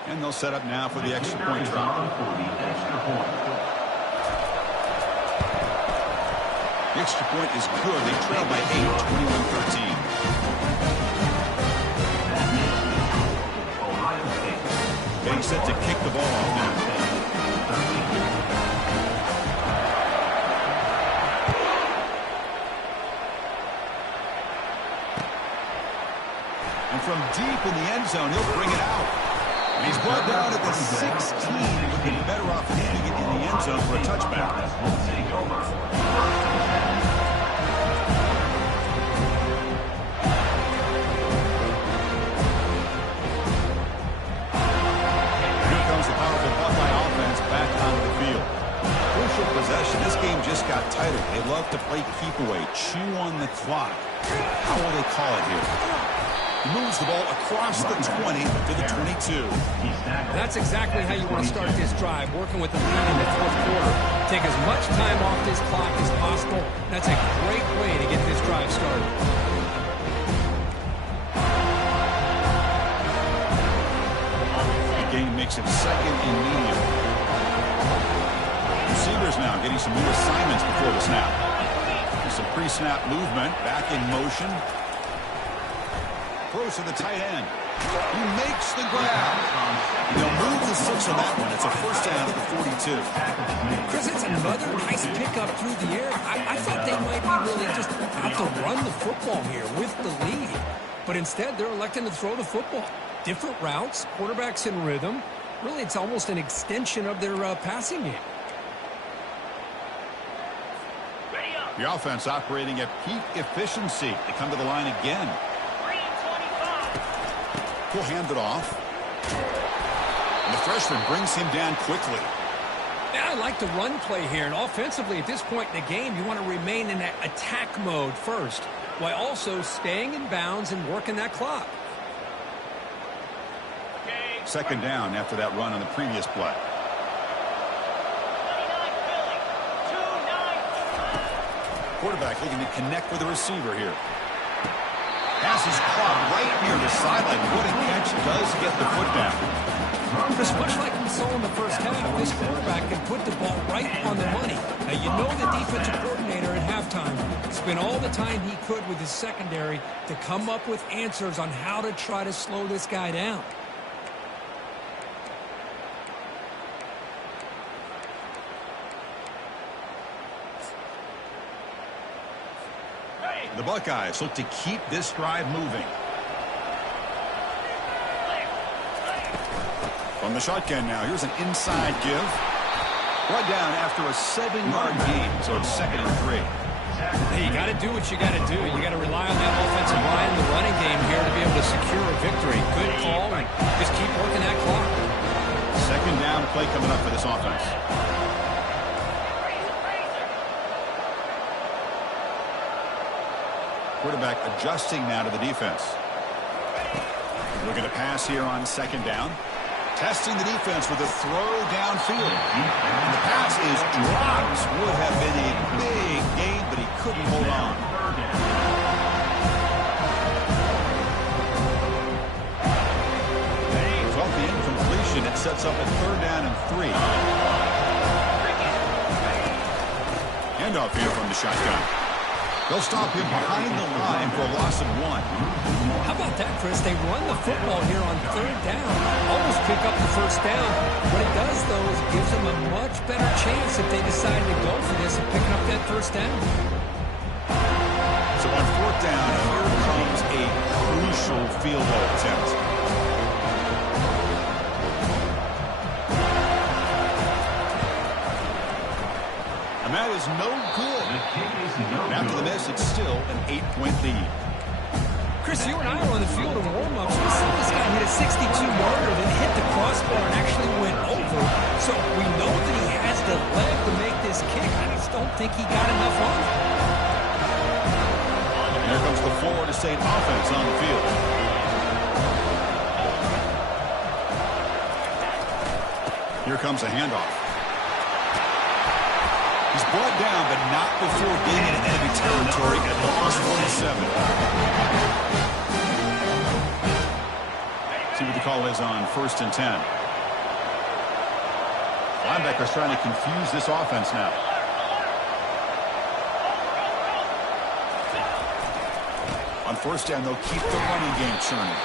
And they'll set up now for the extra point try. The extra point is good. They trail by 8, 21-13. Being set to kick the ball off now. And from deep in the end zone, he'll bring it out. And he's brought down at the 16. Would be better off leaving it in the end zone for a touchback. Here comes the powerful Buckeye offense back onto the field. Crucial possession. This game just got tighter. They love to play keep away, chew on the clock. How will they call it here? He moves the ball across the 20 to the 22. That's exactly how you want to start this drive, working with the lead in the fourth quarter. Take as much time off this clock as possible. That's a great way to get this drive started. The game makes it second and medium. Receivers now getting some new assignments before the snap. Some pre-snap movement, back in motion. Throws to the tight end. He makes the grab. They'll move the 6 on that one. It's a first down at the 42. Chris, it's another nice pickup through the air. I thought they might be really just out to run the football here with the lead. But instead, they're electing to throw the football. Different routes, quarterbacks in rhythm. Really, it's almost an extension of their passing game. The offense operating at peak efficiency. They come to the line again. He'll hand it off. And the freshman brings him down quickly. Yeah, I like the run play here. And offensively, at this point in the game, you want to remain in that attack mode first, while also staying in bounds and working that clock. Second down after that run on the previous play. Quarterback looking to connect with the receiver here. Pass is caught right near the sideline. What a catch. Does get the foot down. Just much like we saw in the first half, this quarterback can put the ball right on the money. Now, you know the defensive coordinator at halftime spent all the time he could with his secondary to come up with answers on how to try to slow this guy down. The Buckeyes look to keep this drive moving. From the shotgun now, here's an inside give. Brought down after a 7-yard gain, so it's 2nd and 3. Hey, you got to do what you got to do. You got to rely on that offensive line, the running game here to be able to secure a victory. Good call, and just keep working that clock. Second down play coming up for this offense. Quarterback adjusting now to the defense. Looking to pass here on second down. Testing the defense with a throw downfield. And the pass is dropped. Would have been a big gain, but he couldn't hold on. Off the incompletion, it sets up a 3rd down and 3. Handoff here from the shotgun. They'll stop him behind the line for a loss of 1. How about that, Chris? They run the football here on 3rd down. Almost pick up the first down. What it does, though, is it gives them a much better chance if they decide to go for this of picking up that first down. So on 4th down, here comes a crucial field goal attempt. And that is no good. And after the miss, it's still an 8-point lead. Chris, you and I were on the field in warm-ups. We saw this guy hit a 62-yarder, then hit the crossbar and actually went over. So we know that he has the leg to make this kick. I just don't think he got enough on it. And here comes the Florida State offense on the field. Here comes a handoff. He's brought down, but not before getting into enemy territory at the loss 47. See what the call is on 1st and 10. Linebackers trying to confuse this offense now. On first down, they'll keep the running game churning.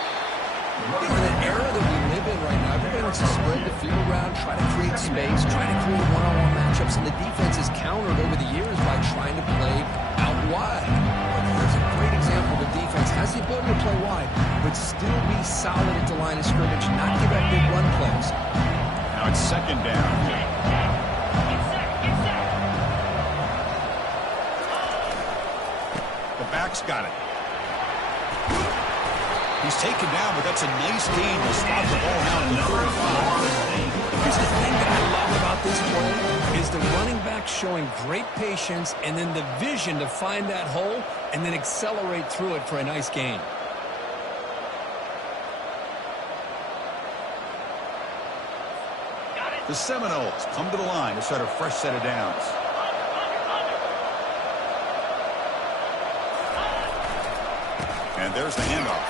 In an era that we live in right now, everybody wants to spread the field around, try to create space, try to create one-on-one matchups, and the defense has countered over the years by trying to play out wide. There's a great example. The defense has the ability to play wide, but still be solid at the line of scrimmage, not give up big run plays. Now it's second down. The back's got it. He's taken down, but that's a nice gain to stop the ball now in the 35. Here's the thing that I love about this play is the running back showing great patience and then the vision to find that hole and then accelerate through it for a nice gain. The Seminoles come to the line to start a fresh set of downs. And there's the handoff.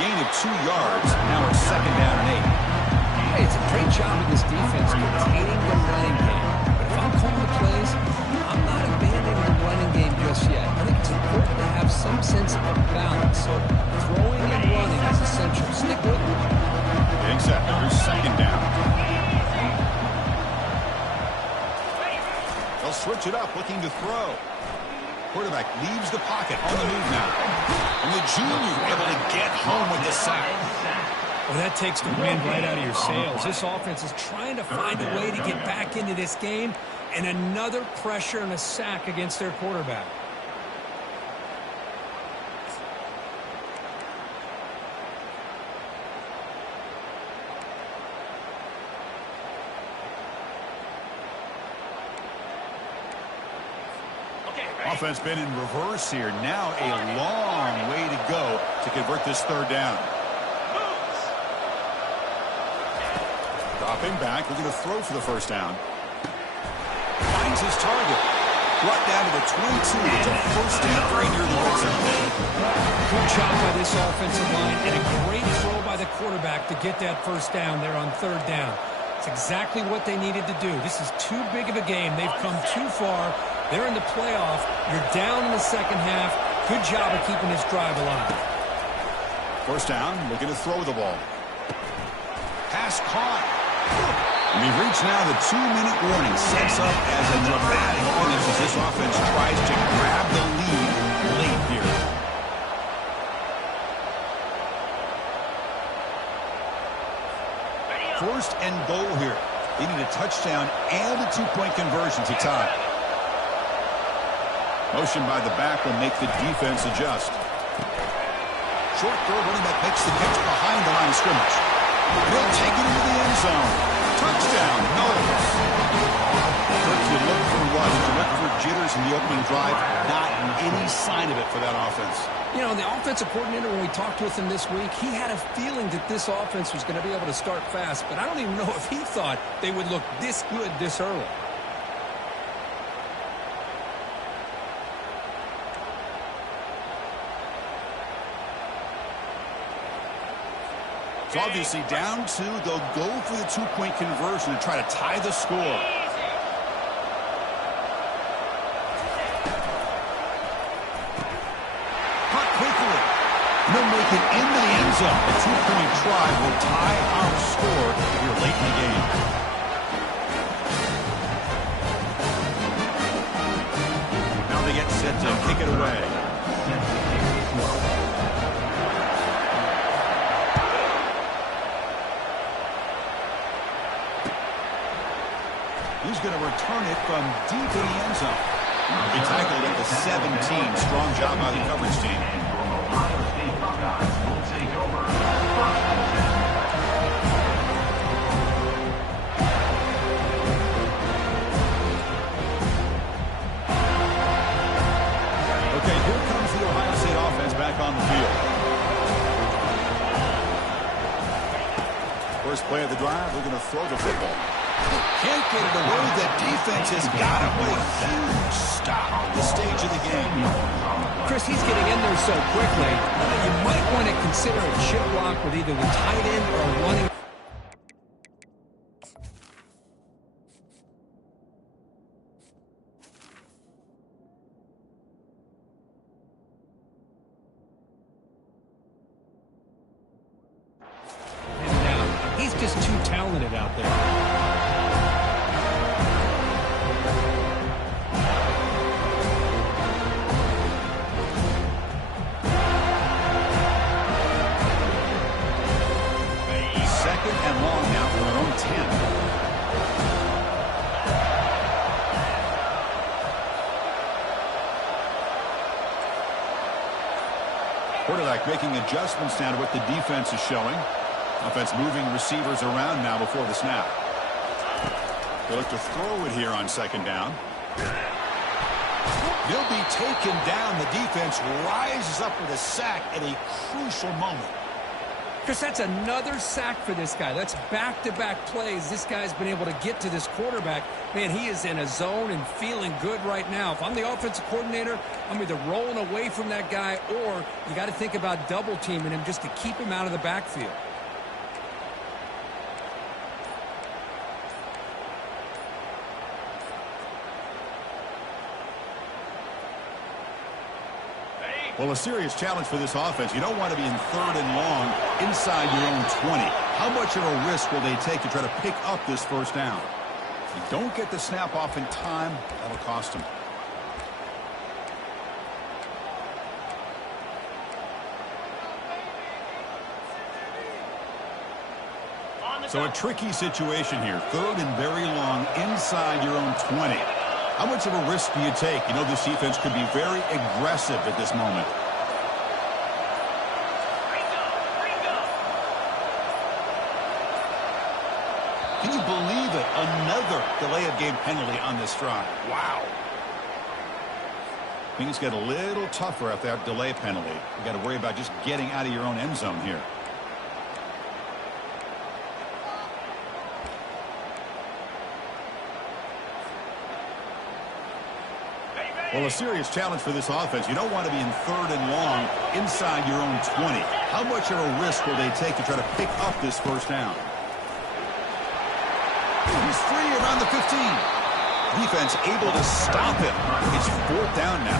Gain of 2 yards. Now it's second down and 8. Hey, it's a great job of this defense containing the running game. But if I'm calling the plays, I'm not abandoning the running game just yet. I think it's important to have some sense of balance. So throwing and running is essential. Stick with it. Exactly. Here's second down. They'll switch it up, looking to throw. Quarterback leaves the pocket on the move now. And the junior able to get home with the sack. Well, that takes the wind right out of your sails. This offense is trying to find a way to get back into this game, and another pressure and a sack against their quarterback. Offense been in reverse here. Now a long way to go to convert this third down. Dropping back, looking to throw for the first down. Finds his target. Brought down to the 22. It's a first down right near the red zone. Good job by this offensive line and a great throw by the quarterback to get that first down there on third down. It's exactly what they needed to do. This is too big of a game. They've come too far. They're in the playoff. You're down in the second half. Good job of keeping this drive alive. First down, looking to throw the ball. Pass caught. And we've reached now the 2-minute warning. Sets up as a dramatic finish as this offense tries to grab the lead late here. First and goal here. They need a touchdown and a 2-point conversion to tie. Motion by the back will make the defense adjust. Short throw, running back makes the catch behind the line of scrimmage. He'll take it into the end zone. Touchdown, Knowles. Kirk, you look for what? You look for jitters in the opening drive. Not any sign of it for that offense. You know, the offensive coordinator, when we talked with him this week, he had a feeling that this offense was going to be able to start fast, but I don't even know if he thought they would look this good this early. It's obviously down 2. They'll go for the 2-point conversion to try to tie the score. Caught quickly. They'll make it into the end zone. The 2-point try will tie our score here late in the game. Now they get set to kick it away. He's going to return it from deep in the end zone. He tackled at the 17. Strong job by the coverage team. Okay, here comes the Ohio State offense back on the field. First play of the drive, we're going to throw the football. Can't get it away. The defense has got him with a huge stop at this stage of the game. Chris, he's getting in there so quickly. You might want to consider a chip block with either the tight end or running. killing it out there. Second and long now from their own 10. Quarterback making adjustments now to what the defense is showing. Offense moving receivers around now before the snap. They look to throw it here on second down. He'll be taken down. The defense rises up with a sack at a crucial moment. Chris, that's another sack for this guy. That's back-to-back plays. This guy's been able to get to this quarterback. Man, he is in a zone and feeling good right now. If I'm the offensive coordinator, I'm either rolling away from that guy or you got to think about double-teaming him just to keep him out of the backfield. Well, a serious challenge for this offense. You don't want to be in third and long inside your own 20. How much of a risk will they take to try to pick up this first down? If you don't get the snap off in time, that'll cost them. So a tricky situation here. Third and very long inside your own 20. How much of a risk do you take? You know this defense could be very aggressive at this moment. Can you believe it? Another delay of game penalty on this drive. Wow. Things get a little tougher after that delay penalty. You got to worry about just getting out of your own end zone here. Well, a serious challenge for this offense. You don't want to be in third and long inside your own 20. How much of a risk will they take to try to pick up this first down? He's free around the 15. Defense able to stop him. It's fourth down now.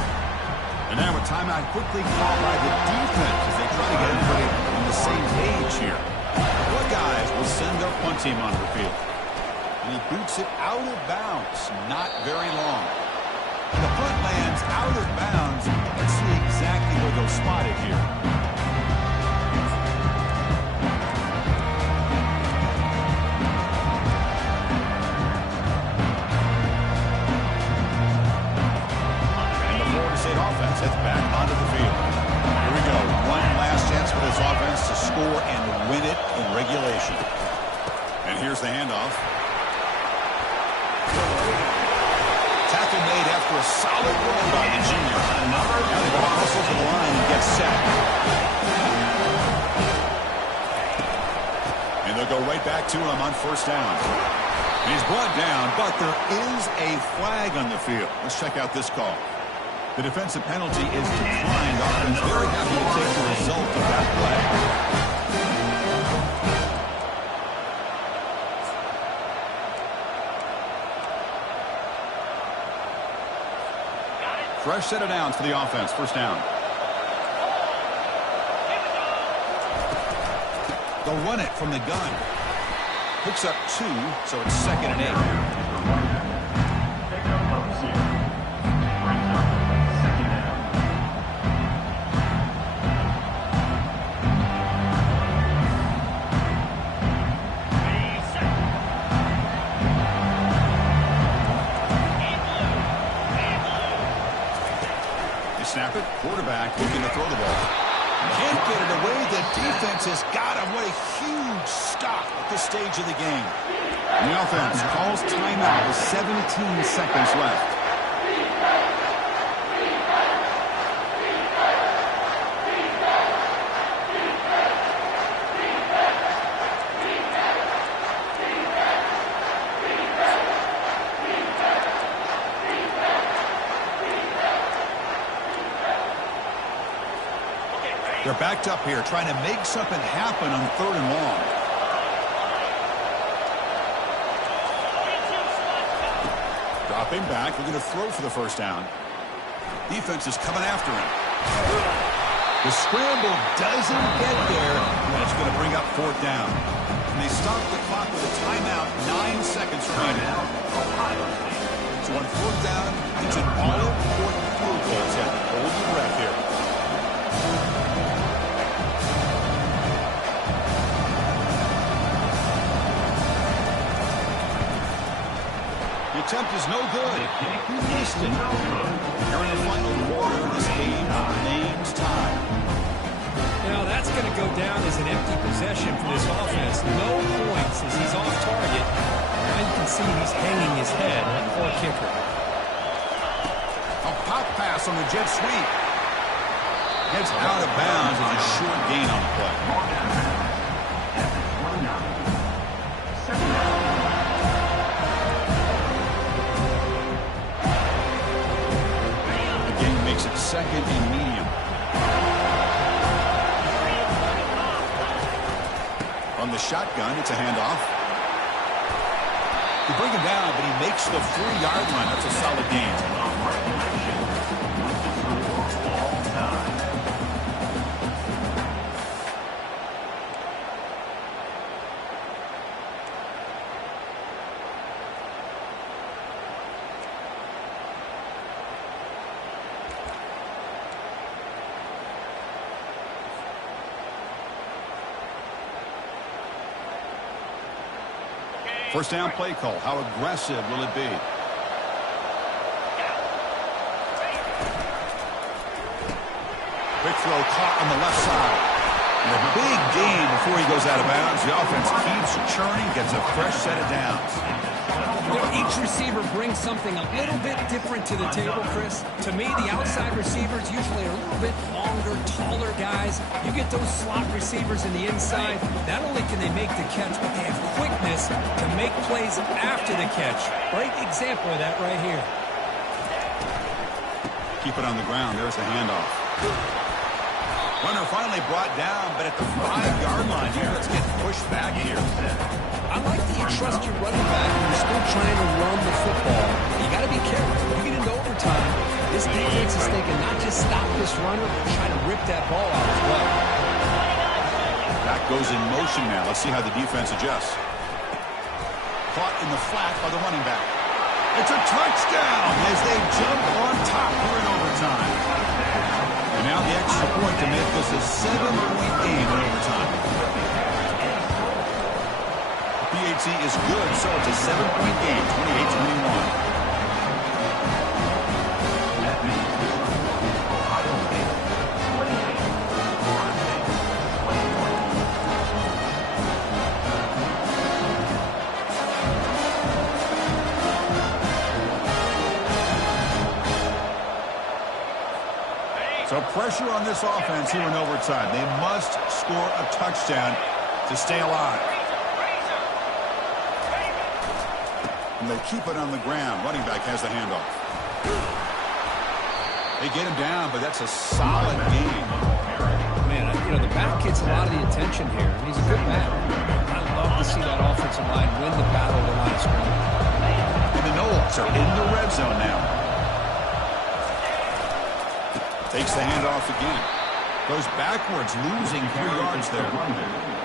And now a timeout quickly called by the defense as they try to get everybody on the same page here. What guys will send their punt team onto the field? And he boots it out of bounds. Not very long. The punt lands out of bounds. Let's see exactly where they'll spot it here. And the Florida State offense heads back onto the field. Here we go. One last chance for this offense to score and win it in regulation. And here's the handoff. Tackle made after a solid run by the junior. Now they're going to hustle to the line and get set. And they'll go right back to him on first down. He's brought down, but there is a flag on the field. Let's check out this call. The defensive penalty is declined. Offense very happy to take the result of that play. Fresh set of downs for the offense. First down. They'll run it from the gun. Picks up 2, so it's 2nd and 8. Pick up ups here. Brings up 2nd down. Snap it. Quarterback looking to throw the ball. Can't get it away. The defense has got him. What a huge stop at this stage of the game. The offense calls timeout with 17 seconds left. They're backed up here, trying to make something happen on third and long. Dropping back, looking to throw for the first down. Defense is coming after him. The scramble doesn't get there, and it's going to bring up fourth down. they stop the clock with a timeout. 9 seconds remaining. So on fourth down, it's an all-important field goal attempt. Hold your breath here. The attempt is no good. He missed it. Here in the final quarter, this game remains tied. Now that's going to go down as an empty possession for this offense. No points as he's off target. Now you can see he's hanging his head. Poor kicker. A pop pass on the jet sweep. Gets out of bounds as a short gain on the play. The game makes it second and medium. On the shotgun, it's a handoff. They bring him down, but he makes the 4-yard line. That's a solid gain. First down play call. How aggressive will it be? Quick throw caught on the left side. And a big gain before he goes out of bounds. The offense keeps churning, gets a fresh set of downs. You know, each receiver brings something a little bit different to the table, Chris. To me, the outside receivers usually are a little bit longer, taller guys. You get those slot receivers in the inside. Not only can they make the catch, but they have quickness to make plays after the catch. Great example of that right here. Keep it on the ground. There's a handoff. Runner finally brought down, but at the 5-yard line here, let's get pushed back here. I like that you trust your running back when you're still trying to run the football. You got to be careful. You get into overtime, this defense is thinking not just stop this runner, but try to rip that ball out as well. Back goes in motion now. Let's see how the defense adjusts. Caught in the flat by the running back. It's a touchdown as they jump on top here in overtime. And now the extra point to make this a 7-point game in overtime. PAT is good, so it's a 7-point game, 28-21. So pressure on this offense here in overtime. They must score a touchdown to stay alive. And they keep it on the ground. Running back has the handoff. They get him down, but that's a solid game. Man, you know, the back gets a lot of the attention here. He's a good back. I love to see that offensive line win the battle of the line of scrimmage. And the Knowles are in the red zone now. Takes the handoff again. Goes backwards, losing 3 yards there.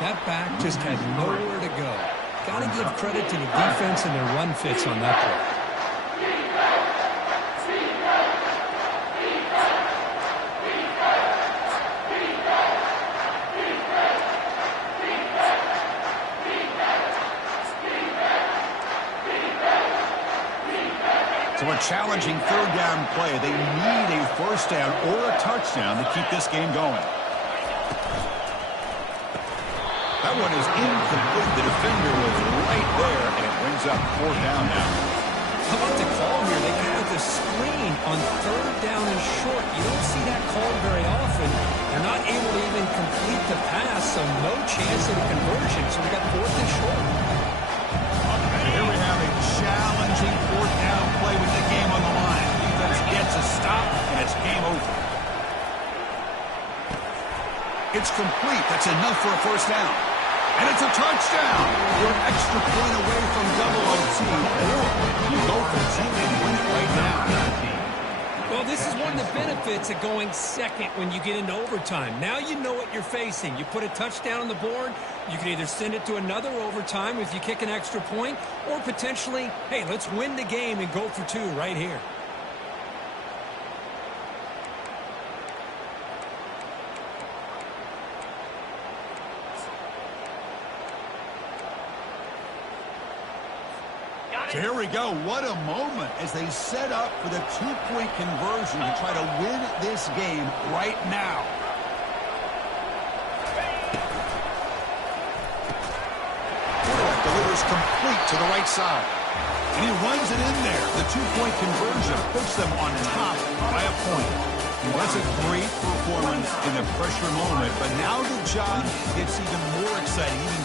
That back just had nowhere to go. Got to give credit to the defense and their run fits on that play. So a challenging 3rd down play. They need a 1st down or a touchdown to keep this game going. That one is incomplete. The defender was right there, and it brings up 4th down now. How about the call here? They go with the screen on 3rd down and short. You don't see that called very often. They're not able to even complete the pass, so no chance of a conversion. So we got 4th and short. Here we have a challenging 4th down play with the game on the line. Defense gets a stop, and it's game over. It's complete. That's enough for a 1st down. And it's a touchdown. You're an extra point away from double OT, or you go for 2 and win it right now. Well, this is one seeing the benefits of going second when you get into overtime. Now you know what you're facing. You put a touchdown on the board, you can either send it to another overtime if you kick an extra point, or potentially, hey, let's win the game and go for 2 right here. So here we go. What a moment as they set up for the 2-point conversion to try to win this game right now. Quarterback delivers complete to the right side. And he runs it in there. The 2-point conversion puts them on top by a point. That's a great performance in the pressure moment. But now the job gets even more exciting. Even